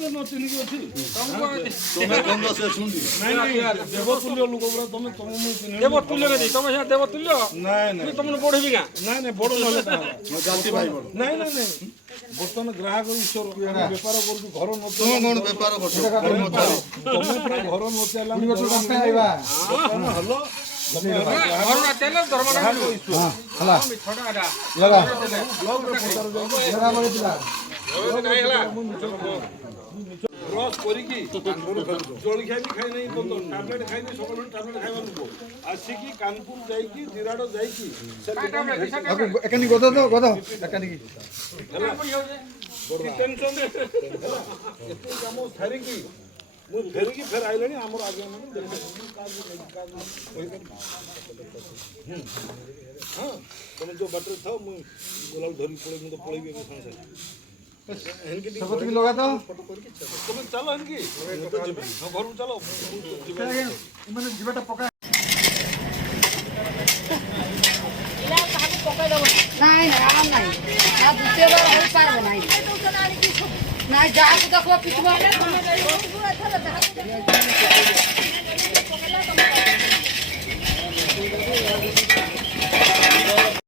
ମତେ ନ ଚିହ୍ନିକି ଅଛି ତମେ ଗନ୍ଧ ସେ ଶୁଣି ନାଇଁ ଦେବତୁଲ୍ୟ ଲୋକ ପୁରା ତମେ ତମ ମୁଁ ଚିହ୍ନି ଦେବତୁଲ୍ୟ କେଦି ତମେ ସେ ଦେବତୁଲ୍ୟ ନାଇଁ ନାଇଁ ତମକୁ ବଢିବି ଗାଁ ନାଇଁ ବଡ଼ ନହେଲେ ଜାତି ଭାଇ ବଡ଼ ନାଇଁ ନାଇଁ ନାଇଁ ବର୍ତ୍ତମାନ ଗ୍ରାହକ ଈଶ୍ୱର ଆମେ ବେପାର କରୁଛୁ ଘର ନ ତମେ କଣ ବେପାର କରୁଛ ତମେ ପୁରା ଘର ନ ଚାଲିଲା ହଲ ଘରଟା ତେଲ ଦରମା ବ୍ରସ୍ କରିକି ଜଳଖିଆ ବି ଖାଇ ନାହିଁ ଟାବଲେଟ୍ ଖାଇନି ସକାଳୁ ଟାବଲେଟ୍ ଖାଇବା ଲୋକ ଆସିକି କାନପୁର ଯାଇକି ଜିରାଡ଼ ଯାଇକି ଏକାନି ଗଦ ତ ଗଦ ଏକାନି ଟେନସନ୍ ହେଲା ଏତେ କାମ ସାରିକି ମୁଁ ଫେରିକି ଫେର ଆଇଲାଣି ଆମର ଆଜ୍ଞା ମାନେ ହଁ ତମେ ଯେଉଁ ବାଟରେ ଥାଅ ମୁଁ ଗଲାକୁ ଧରିକି ପଳେଇ ମୁଁ ତ ପଳେଇବି ଏବେ ସାଙ୍ଗେ ସାଙ୍ଗେ ସବୁତିକି ଲଗା ତ ତମେ ଚାଲ ଏନକି ହଁ ଘରକୁ ଚାଲ ମାନେ ଯିବାଟା ପକା ନାଇଁ ନାଇଁ ଆଉ ନାଇଁ ଆଉ ଦ୍ୱିତୀୟ ବାର ହେଇପାରିବ ନାହିଁ ନାଇଁ ଯାହାକୁ ଦେଖିବ ପିଟିବ